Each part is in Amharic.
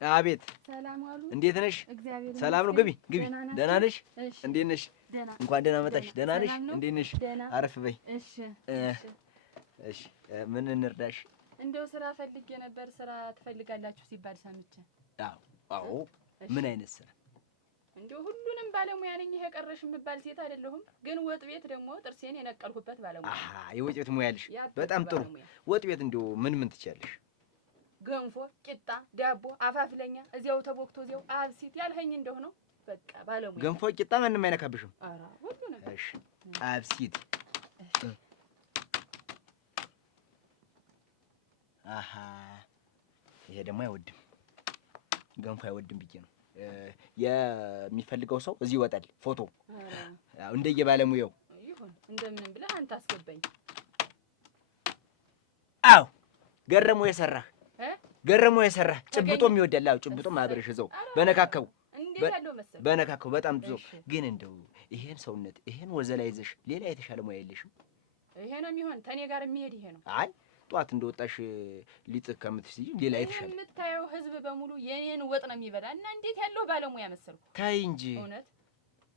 አቤት ሰላም ዋሉ። እንዴት ነሽ? ሰላም ነው። ግቢ ግቢ። ደህና ነሽ? እንዴት ነሽ? እንኳን ደህና መጣሽ። ደህና ነሽ? እንዴት ነሽ? አረፍ በይ። እሺ እሺ። ምን እንርዳሽ? እንደው ስራ ፈልጌ ነበር። ስራ ትፈልጋላችሁ ሲባል ሰምቼ። አዎ። ምን አይነት ስራ? እንደው ሁሉንም ባለሙያ ነኝ። ይሄ ቀረሽ የምባል ሴት አይደለሁም። ግን ወጥ ቤት ደግሞ ጥርሴን የነቀልሁበት ባለሙያ። የወጥ ቤት ሙያ ያለሽ? በጣም ጥሩ። ወጥ ቤት እንደው ምን ትችያለሽ? ገንፎ፣ ቂጣ፣ ዳቦ፣ አፋፍለኛ እዚያው ተቦክቶ እዚያው አብሲት ያልኸኝ እንደው ነው። በቃ ባለሙያ። ገንፎ፣ ቂጣ ማንም አይነካብሽም? ኧረ ሁሉንም። እሺ። አብሲት። ይሄ ደግሞ አይወድም፣ ገንፎ አይወድም ብዬ ነው። የሚፈልገው ሰው እዚህ ይወጣል። ፎቶ እንደየባለሙያው ይሁን። እንደምንም ብለህ አንተ አስገባኝ። አዎ ገረሞ የሰራህ ጭብጦም ይወዳል። አዎ ጭብጦም አብረሽ እዛው በነካከው በነካከው በጣም ብዙ። ግን እንደው ይሄን ሰውነት ይሄን ወዘላ ይዘሽ ሌላ የተሻለ ሙያ የለሽም? ይሄ ነው የሚሆን ተኔ ጋር የሚሄድ ይሄ ነው። አይ ጧት እንደወጣሽ ሊጥ ከምትስይ ሌላ የተሻለ የምታየው ህዝብ በሙሉ የኔን ወጥ ነው የሚበላ እና እንዴት ያለው ባለሙያ መሰልኩ። ታይ እንጂ እውነት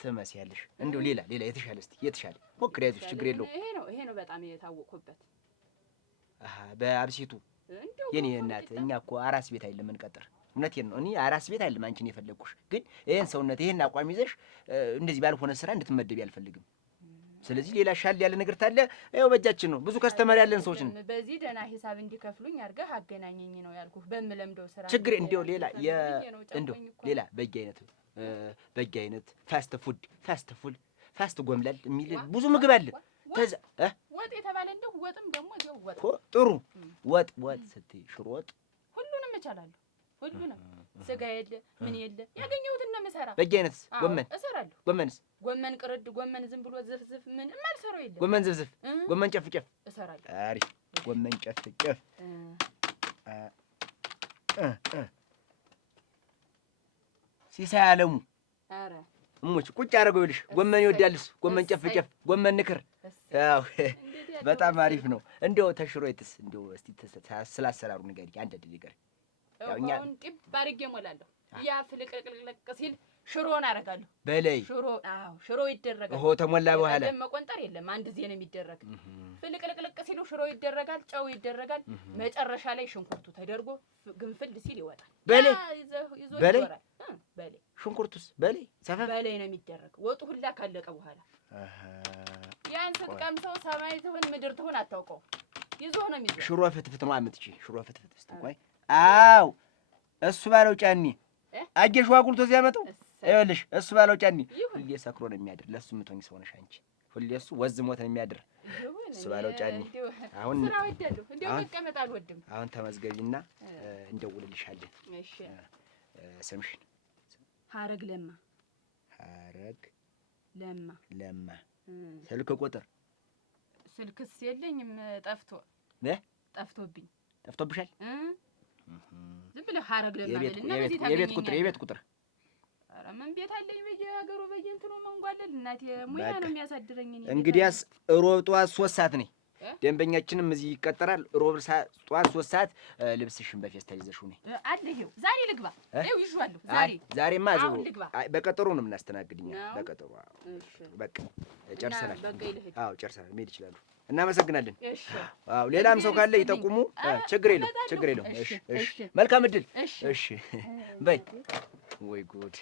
ትመስያለሽ። እንደው ሌላ የተሻለ እስቲ የተሻለ ሞክሪ፣ አይዞሽ፣ ችግር የለውም። ይሄ ነው በጣም የታወቅኩበት። በአብሲቱ የኔ እናት እኛ እኮ አራስ ቤት አይደለም እንቀጥር። እውነቴን ነው። እኔ አራስ ቤት አይደለም አንቺን የፈለግኩሽ፣ ግን ይሄን ሰውነት ይሄን አቋም ይዘሽ እንደዚህ ባልሆነ ስራ እንድትመደቢ አልፈልግም። ስለዚህ ሌላ ሻል ያለ ነገር ታለ ያው በእጃችን ነው። ብዙ ከስተመር ያለን ሰዎች ነን። በዚህ ደህና ሂሳብ እንዲከፍሉኝ አድርገህ አገናኘኝ ነው ያልኩህ። በምለምደው ስራ ችግር እንደው ሌላ በየአይነት ፋስት ጎምላል የሚል ብዙ ምግብ አለ። ከዛ ወጥ የተባለ እንደው ወጥም ደግሞ እዚያው ወጥ ጥሩ ወጥ ስትይ ሽሮ ወጥ ሁሉንም እችላለሁ። ሁሉንም ስጋ የለ ምን የለ ያገኘሁትን ነው የምሰራ። በየአይነት ጎመን እሰራለሁ። ጎመን ቅርድ፣ ጎመን ዝም ብሎ ዝፍዝፍ ምን የማልሰራው የለም። ጎመን ዝፍዝፍ፣ ጎመን ጨፍጨፍ እሰራለሁ። አሪፍ ጎመን ጨፍጨፍ። ሲሳይ አለሙ ኧረ እሞች ቁጭ አደረገው ይልሽ። ጎመን ይወዳል እሱ። ጎመን ጨፍጨፍ፣ ጎመን ንክር። ያው በጣም አሪፍ ነው። እንደው ተሽሮይትስ እንደው እስቲ ስላሰራሩ ንገሪኝ አንድ ነገር። ያው እኛ ጢብ አድርጌ እሞላለሁ። ያ ፍልቅልቅልቅ ሲል ሽሮን አደርጋለሁ በላይ ሽሮ ይደረጋል። ኦሆ ተሞላ በኋላ መቆንጠር የለም። አንድ ጊዜ ነው የሚደረግ። ፍልቅልቅልቅ ሲሉ ሽሮ ይደረጋል፣ ጨው ይደረጋል። መጨረሻ ላይ ሽንኩርቱ ተደርጎ ግንፍል ሲል ይወጣል። በላይ ሽንኩርቱስ በላይ ሰፋ በላይ ነው የሚደረግ። ወጡ ሁላ ካለቀ በኋላ ያን ስትቀምሰው ሰማይ ትሁን ምድር ትሁን አታውቀው። ይዞ ነው የሚዘው። ሽሮ ፍትፍት ነው አምጥቼ ሽሮ ፍትፍት እስቲ ቆይ። አው እሱ ባለው ጫኒ አጀሽ ዋጉልቶ ሲያመጣው ይኸውልሽ፣ እሱ ባለው ጫኒ ሁሌ ሰክሮ ነው የሚያድር። ለሱ ምትሆኝ ሰው ነሽ አንቺ። ሁሌ እሱ ወዝ ሞት ነው የሚያድር። እሱ ባለው ጫኒ አሁን ስራው ይደሉ እንደው መቀመጥ አልወድም። አሁን ተመዝገቢና እንደውልልሻለን። እሺ ስምሽን? ሀረግ ለማ። ስልክ ቁጥር? ስልክስ የለኝም፣ ጠፍቶብሻል? ዝም ብለህ ሀረግ ለማ በልና የቤት ቁጥር? ኧረ ምን ቤት አለኝ በየሀገሩ በየእንትኑ መንጓለል። እናቴ ሙያ ነው የሚያሳድረኝ። እንግዲያስ ሮብ ጠዋት 3 ሰዓት ነኝ። ደንበኛችንም እዚህ ይቀጠራል። ሮብ ጠዋት 3 ሰዓት ልብስሽን በፌስታል ይዘሽው ነኝ አለ። ይኸው ዛሬ ልግባ። ይኸው ይዤዋለሁ። ዛሬማ በቀጠሮ ነው የምናስተናግድኛ። በቀጠሮ በቃ ጨርሰናል። ጨርሰናል። መሄድ ይችላሉ። እናመሰግናለን። ሌላም ሰው ካለ ይጠቁሙ። ችግር የለውም። እሺ መልካም እድል። እሺ በይ። ወይ ጉድ!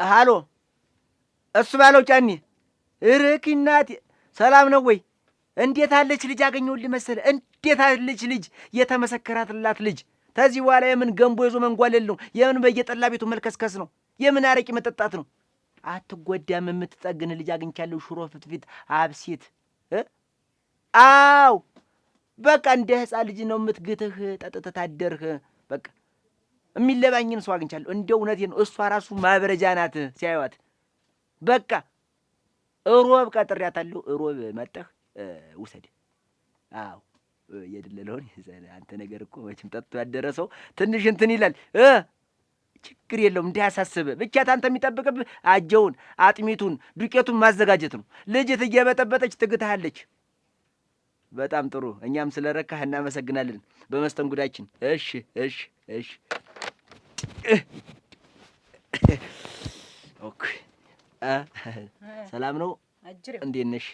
ሃሎ እሱ ባለው ጫኒ እርክ እናቴ፣ ሰላም ነው ወይ? እንዴት አለች ልጅ አገኘሁልህ መሰለህ? እንዴት አለች ልጅ፣ የተመሰከራትላት ልጅ። ከዚህ በኋላ የምን ገንቦ ይዞ መንጓለል ነው? የምን በየጠላ ቤቱ መልከስከስ ነው? የምን አረቂ መጠጣት ነው? አትጎዳም። የምትጠግን ልጅ አግኝቻለሁ። ሽሮ ፍትፊት አብሲት። አው በቃ እንደ ሕፃን ልጅ ነው የምትግትህ። ጠጥተህ ታደርህ። በቃ የሚለባኝን ሰው አግኝቻለሁ። እንደው እውነቴን ነው። እሷ ራሱ ማብረጃ ናት ሲያዩት። በቃ እሮብ ቀጥሬያታለሁ። እሮብ መጠህ ውሰድ። አዎ የደለለውን አንተ ነገር እኮ መቼም ጠጥቶ ያደረሰው ትንሽ እንትን ይላል። ችግር የለውም እንዳያሳስብህ። ብቻ ታንተ የሚጠብቅብህ አጀውን፣ አጥሚቱን፣ ዱቄቱን ማዘጋጀት ነው። ልጅት እየበጠበጠች ትግትሃለች። በጣም ጥሩ። እኛም ስለረካህ እናመሰግናለን በመስተንጉዳችን። እሺ እሺ እሺ። ኦኬ ሰላም ነው? እንዴት ነሽ?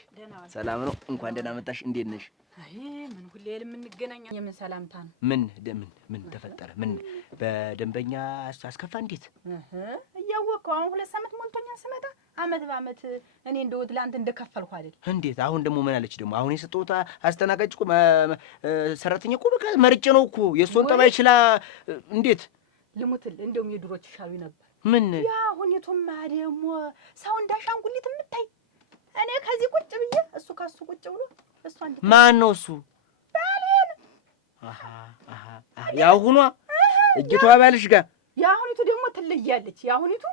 ሰላም ነው። እንኳን ደህና መጣሽ። እንዴት ነሽ? አይ ምን ሁሌ የምንገናኛ የምን ሰላምታ ነው? ምን ተፈጠረ? ምን በደንበኛ አስከፋ? እንዴት እያወቅኸው አሁን 2 ዓመት ሞልቶኛል ስመጣ አመት በአመት እኔ እንደው ትላንት እንደከፈልኩ አይደል? እንዴት አሁን ደግሞ ምን አለች ደግሞ? አሁን የሰጠሁት አስተናጋጅ እኮ ሰራተኛ እኮ በቃ መርጬ ነው እኮ የእሷን ጠባይ ችላ። እንዴት ልሙትልህ? እንደውም የድሮች ይሻሉኝ ነበር። ምን ያ ሁኔቱማ ደግሞ ሰው እንዳሻንጉሊት የምታይ እኔ ከዚህ ቁጭ ብዬ እሱ ከሱ ቁጭ ብሎ እሷ እንዴ ማን ነው እሱ? ባሌን። ያሁኗ እጅቷ ባልሽ ጋር ያሁኒቱ ደግሞ ትለያለች። ያሁኒቱ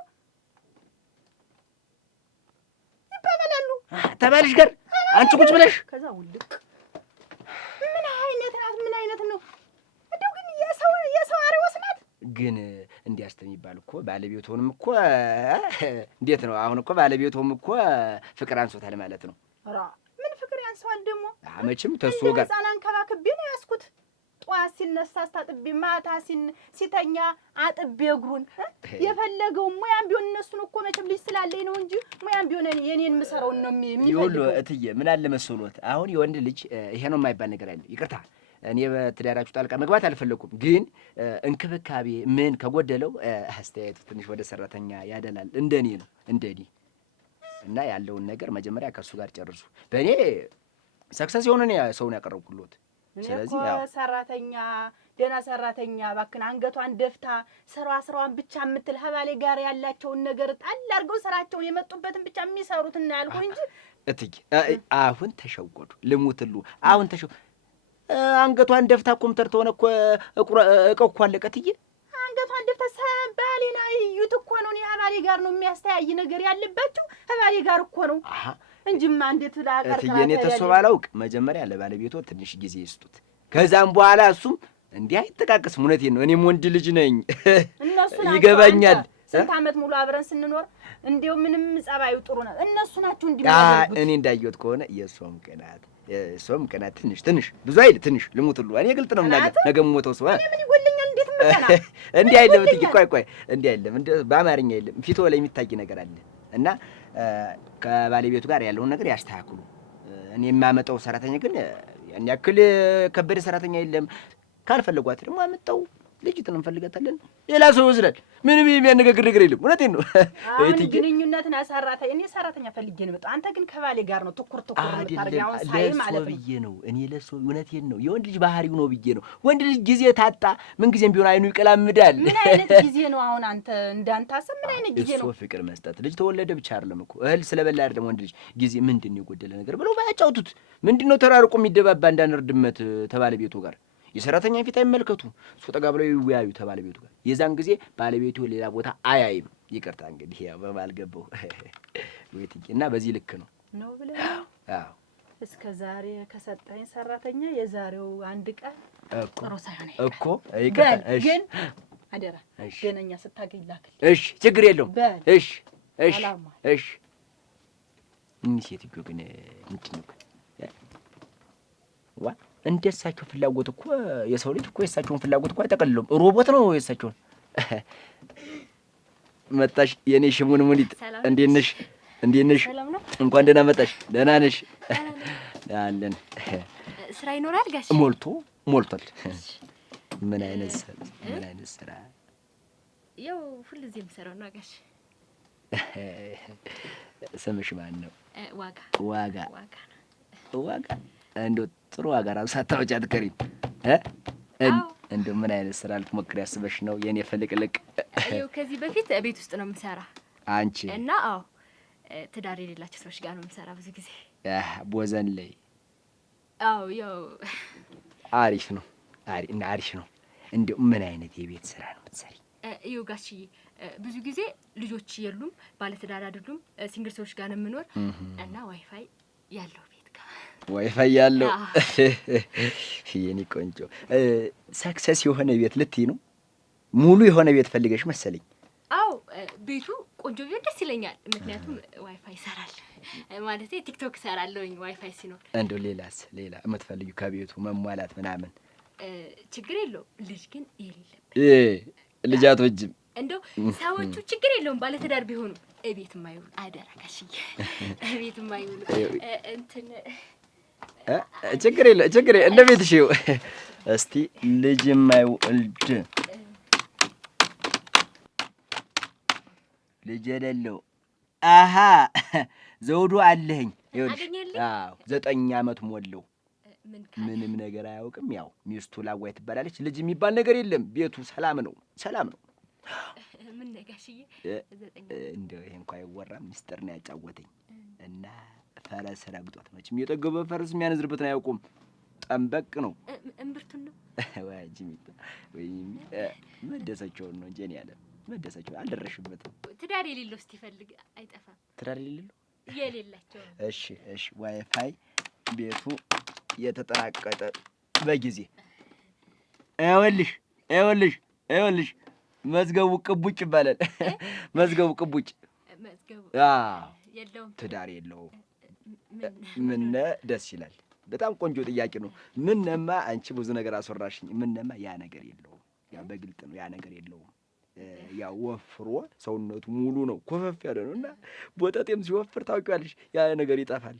ይባባላሉ ተባልሽ ጋር አንቺ ቁጭ ብለሽ ከዛ ውልቅ። ምን አይነት ናት? ምን አይነት ነው እንደው ግን የሰው አሪዎስ ናት። ግን እንዲያስተም ይባል እኮ ባለቤቱንም እኮ እንዴት ነው አሁን? እኮ ባለቤቱም እኮ ፍቅር አንሶታል ማለት ነው። ኧረ ምን ፍቅር ያንሰዋል ደግሞ? መቼም ተሱ ጋር ህፃን አንከባክቤ ነው ያስኩት። ጠዋት ሲነሳ አስታጥቤ፣ ማታ ሲተኛ አጥቤ እግሩን የፈለገው ሙያም ቢሆን እነሱን እኮ መቼም ልጅ ስላለኝ ነው እንጂ ሙያም ቢሆን የኔን ምሰራውን ነው የሚፈልገው። እትዬ ምን አለ መሰሎት፣ አሁን የወንድ ልጅ ይሄ ነው የማይባል ነገር አለ። ይቅርታ እኔ በትዳራችሁ ጣልቃ መግባት አልፈለኩም፣ ግን እንክብካቤ ምን ከጎደለው አስተያየቱ ትንሽ ወደ ሰራተኛ ያደላል። እንደኔ ነው እንደኔ እና ያለውን ነገር መጀመሪያ ከእሱ ጋር ጨርሱ። በእኔ ሰክሰስ የሆነ ሰውን ያቀረብኩሎት። ስለዚህ ያው ሰራተኛ ደህና ሰራተኛ እባክህን አንገቷን ደፍታ ስራዋን ብቻ የምትል ሀባሌ ጋር ያላቸውን ነገር ጣል አድርገው ስራቸውን የመጡበትን ብቻ የሚሰሩት እና ያልኩ እንጂ እትዬ አሁን ተሸወዱ። ልሙትሉ አሁን አንገቷን ደፍታ ኮምተር ተሆነ እኮ እቀው እኮ አለቀ። እትዬ አንገቷን ደፍታ ባሌና እዩት እኮ ነው። እኔ ሀባሌ ጋር ነው የሚያስተያይ ነገር ያለባቸው ሀባሌ ጋር እኮ ነው እንጂማ እንዴት ላቀርታ እትዬ እኔ ተስፋ ባላውቅ መጀመሪያ ለባለቤቷ ትንሽ ጊዜ ይስጡት። ከዛም በኋላ እሱም እንዲህ አይጠቃቅስም። እውነቴን ነው። እኔም ወንድ ልጅ ነኝ፣ ይገባኛል። ስንት ዓመት ሙሉ አብረን ስንኖር እንዲያው ምንም ጸባዩ ጥሩ ነው። እነሱ ናቸው እንዲማደርጉት። እኔ እንዳየሁት ከሆነ የእሷም ቅናት ትንሽ ብዙ አይደል፣ ትንሽ ልሙትሉ። እኔ ግልጥ ነው የምናገር። ነገ የምሞተው ሰው ምን ይጎልኛል? እንዴት ምከና እንዲህ አይደለም እትዬ። ቆይ እንዲህ አይደለም፣ በአማርኛ የለም፣ ፊቶ ላይ የሚታይ ነገር አለ እና ከባለቤቱ ጋር ያለውን ነገር ያስተካክሉ። እኔ የማመጣው ሰራተኛ ግን ያን ያክል ከበደ ሰራተኛ የለም። ካልፈለጓት ደግሞ አመጣው ልጅትን እንፈልጋታለን። ሌላ ሰው ይወስዳል። ምንም የሚያነጋግር ነገር የለም። እውነቴን ነው። ግንኙነትን እኔ ሰራተኛ ፈልጌ ነው የመጣው። አንተ ግን ከባሌ ጋር ነው ትኩር የምታደርገው። አሁን ሳይ ማለት ነው ብዬ ነው እኔ ለእሱ። እውነቴን ነው። የወንድ ልጅ ባህሪው ነው ብዬ ነው። ወንድ ልጅ ጊዜ ታጣ ምን ጊዜም ቢሆን አይኑ ይቀላምዳል። ምን አይነት ጊዜ ነው አሁን አንተ እንዳንታሰብ? ምን አይነት ጊዜ ነው? እሱ ፍቅር መስጠት። ልጅ ተወለደ ብቻ አይደለም እኮ እህል ስለበላ አይደለም ወንድ ልጅ ጊዜ። ምንድን ነው የጎደለ ነገር ብለው ባያጫውቱት። ምንድን ነው ተራርቆ የሚደባባ እንዳንርድመት ተባለቤቱ ጋር የሰራተኛ ፊት አይመልከቱ። እሱ ጠጋ ብለው ይወያዩ ተባለቤቱ ጋር። የዛን ጊዜ ባለቤቱ ሌላ ቦታ አያይም። ይቅርታ እንግዲህ ያው በማልገባው ወይትዬ እና በዚህ ልክ ነው ብለህ አዎ። እስከ ዛሬ ከሰጠኝ ሰራተኛ የዛሬው አንድ ቀን ጥሩ ሳይሆን እኮ ይቅርታ። እሺ ግን አደራ ገነኛ ስታገኝ ላክል። እሺ ችግር የለውም። እሺ እሺ። እኒህ ሴትዮ ግን ምንድን ነው ዋ እንደሳቸው ፍላጎት እኮ የሰው ልጅ እኮ የሳቸውን ፍላጎት እኮ አይጠቀልለውም። ሮቦት ነው የሳቸውን። መጣሽ የኔ ሽሙንሙኒት፣ እንዴት ነሽ? እንዴት ነሽ? እንኳን ደህና መጣሽ። ደህና ነሽ? አለን። ስራ ይኖራል ጋሽ? ሞልቷል። ምን አይነት ስራ? ያው ሁልጊዜ የምሰራው ነው ጋሽ። ስምሽ ማን ነው? ዋጋ እንደው ጥሩ ዋጋ ራሱ ሳታወጪ አትቀሪም። እንደው ምን አይነት ስራ ልትሞክሪ ያስበሽ ነው የኔ ፍልቅልቅ? ይኸው ከዚህ በፊት ቤት ውስጥ ነው የምሰራ አንቺ እና ትዳር የሌላቸው ሰዎች ጋር ነው የምሰራ ብዙ ጊዜ። ቦዘን ላይ ያው አሪፍ ነው። እንደው ምን አይነት የቤት ስራ ነው የምትሰሪ? ይኸው ጋሽዬ ብዙ ጊዜ ልጆች የሉም፣ ባለትዳር አይደሉም፣ ሲንግል ሰዎች ጋር ነው የምኖር እና ዋይፋይ ያለው ዋይፋይ ያለው የኔ ቆንጆ ሰክሰስ የሆነ ቤት ልትይ ነው? ሙሉ የሆነ ቤት ፈልገሽ መሰለኝ። አዎ ቤቱ ቆንጆ ቢሆን ደስ ይለኛል። ምክንያቱም ዋይፋይ ይሰራል ማለት ቲክቶክ እሰራለሁኝ ዋይፋይ ሲኖር። እንደው ሌላስ ሌላ የምትፈልጊው ከቤቱ መሟላት ምናምን? ችግር የለውም። ልጅ ግን የሌለበት ልጃቶችም እንደው ሰዎቹ ችግር የለውም ባለትዳር ቢሆኑ እቤት የማይውሉ አደራ ጋሽዬ እቤት የማይውሉ እንትን ችግር የለ ችግር እንደ ቤትሽ ይኸው እስቲ ልጅ የማይወልድ ልጅ የሌለው አሃ ዘውዱ አለኝ። ይኸውልሽ አዎ 9 ዓመት ሞላው። ምንም ነገር አያውቅም። ያው ሚስቱ ላዋይ ትባላለች። ልጅ የሚባል ነገር የለም። ቤቱ ሰላም ነው፣ ሰላም ነው። ምን ነጋሽዬ እንደው ይሄ እንኳን አይወራም። ሚስጥር ነው ያጫወተኝ እና ፈረስ ረግጦት መቼም የጠገበ ፈረስ የሚያነዝርበትን አያውቁም። ጠንበቅ ነው እምብርቱን ነው ወይጂሚታ ወይ መደሰቸውን ነው እንጂ እኔ ያለ መደሰቸው አልደረሽበትም። ትዳር የሌለው እስኪፈልግ አይጠፋም። ትዳር የሌለው የሌላቸው እሺ እሺ ዋይፋይ ቤቱ የተጠራቀጠ በጊዜ ይኸውልሽ መዝገቡ ቅቡጭ ይባላል። መዝገቡ ቅቡጭ የለውም። ትዳር የለውም። ምን ደስ ይላል። በጣም ቆንጆ ጥያቄ ነው። ምነማ አንቺ ብዙ ነገር አስወራሽኝ። ምነማ ያ ነገር የለውም። ያ በግልጥ ነው። ያ ነገር የለውም። ያ ወፍሮ ሰውነቱ ሙሉ ነው፣ ኮፈፍ ያለ ነው እና ቦጠጤም ሲወፍር ታውቂዋለሽ፣ ያ ነገር ይጠፋል።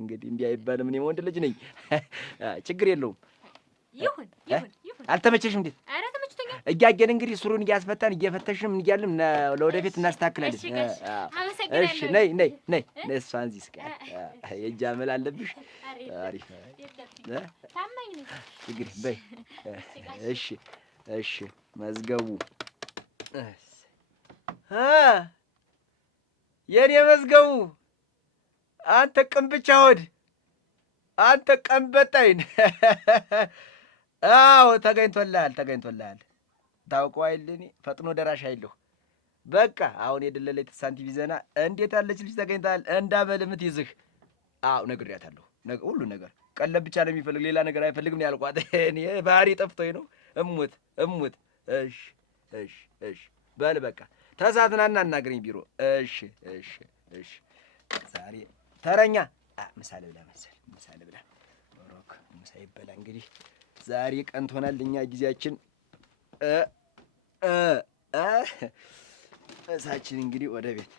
እንግዲህ እንዲህ አይባልም። እኔ ወንድ ልጅ ነኝ። ችግር የለውም። ይሁን። አልተመቸሽም? እንዴት? ኧረ ተመችቶኛል። እያየን እንግዲህ ስሩን እያስፈታን እየፈተሽም እያልን ለወደፊት እናስተካክላለን። እሺ ነይ እሷን እዚህ ስቃ የእጅ አመል አለብሽ። አሪፍ ታማኝ ነኝ። እንግዲህ በይ እሺ መዝገቡ የኔ መዝገቡ አንተ ቅንብቻ ሆድ አንተ ቀንበጣይን አዎ ተገኝቶልሃል። ታውቀው አይደል? እኔ ፈጥኖ ደራሽ አይለሁ። በቃ አሁን የደለለች ሳንቲም ይዘና እንዴት ያለች ልጅ ተገኝታል እንዳበልምት ይዝህ። አዎ ነግሬያታለሁ። ሁሉ ነገር ቀለብ ብቻ ነው የሚፈልግ ሌላ ነገር አይፈልግም ያልኳት። እኔ ባህሪ ጠፍቶኝ ነው። እሙት እሺ በል በቃ ተሳትናና እናገረኝ ቢሮ። እሺ ዛሬ ተረኛ ምሳ ልብላ ሮክ ምሳ ይበላ እንግዲህ ዛሬ ቀን ትሆናል። እኛ ጊዜያችን እሳችን እንግዲህ ወደ ቤት